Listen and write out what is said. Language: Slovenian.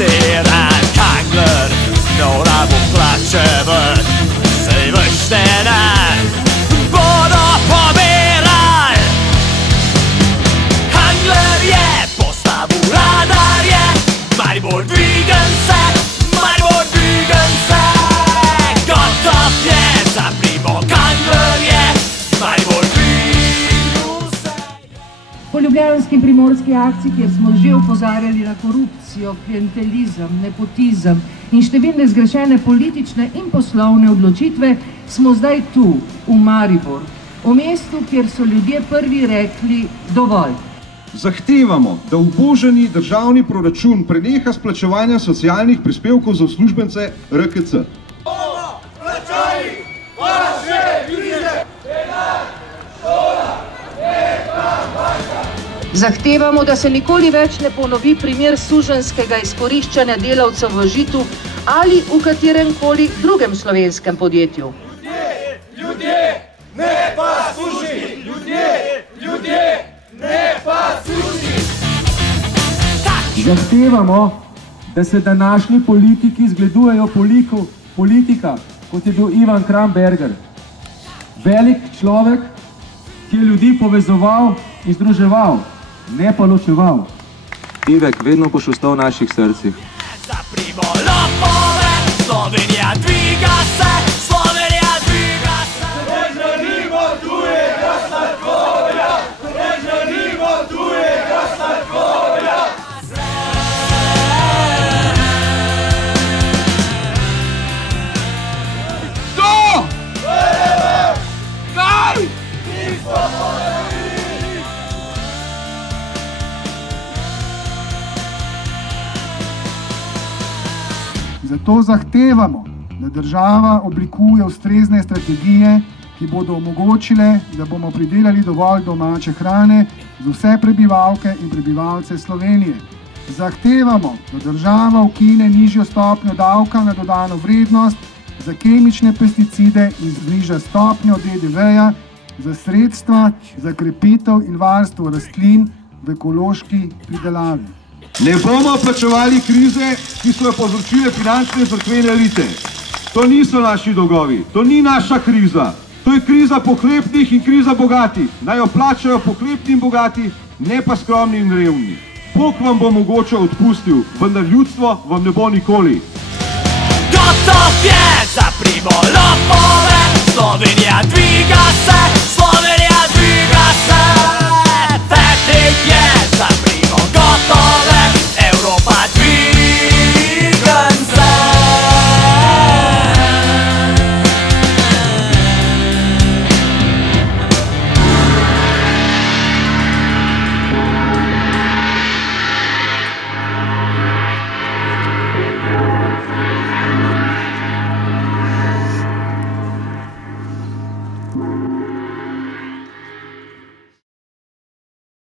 Széren Kangler, några bo plačeven, sej vrštenen, bodo pobirali. Kangler je postavil radarje, Maribor dvigen se, Maribor dvigen se. Gotov je za primo, Kangler je, Maribor dvignil se. Po ljubljanski in primorski akciji, kjer smo že opozarjali na korupcijo, klientelizem, nepotizem in številne zgrešene politične in poslovne odločitve, smo zdaj tu, v Mariboru, v mestu, kjer so ljudje prvi rekli dovolj. Zahtevamo, da uboženi državni proračun preneha s plačevanjem socialnih prispevkov za uslužbence RKC. Zahtevamo, da se nikoli več ne ponovi primer suženjskega izkoriščanja delavcev v Žitu ali v katerem koli drugem slovenskem podjetju. Ljudje, ne pa suži! Ljudje, ne pa suži! Zahtevamo, da se današnji politiki zgledujejo politika, kot je bil Ivan Kramberger. Velik človek, ki je ljudi povezoval in združeval, ne pa ločeval. Ivek vedno bo šustal v naših srcih. Zaprimo lopove, Slovenija dviga se, Slovenija dviga se. Ne želimo tujega sladkorja, ne želimo tujega sladkorja. Kdo? Kaj? Zato zahtevamo, da država oblikuje ustrezne strategije, ki bodo omogočile, da bomo pridelali dovolj domače hrane za vse prebivalke in prebivalce Slovenije. Zahtevamo, da država ukine nižjo stopnjo davka na dodano vrednost za kemične pesticide in zniža stopnjo DDV-ja za sredstva za krepitev in varstvo rastlin v ekološki pridelavi. Ne bomo plačevali krize, ki so jo povzročile finančne cerkvene elite. To niso naši dolgovi, to ni naša kriza. To je kriza pohlepnih in kriza bogatih. Naj jo plačajo pohlepni in bogati, ne pa skromni in revni. Bog vam bo mogoče odpustil, vendar ljudstvo vam ne bo nikoli. Gotov je, zaprimo lopove, Slovenija dviga se, Slovenija dviga se. Fertik je, zaprimo gotove, Evropa dvigen se.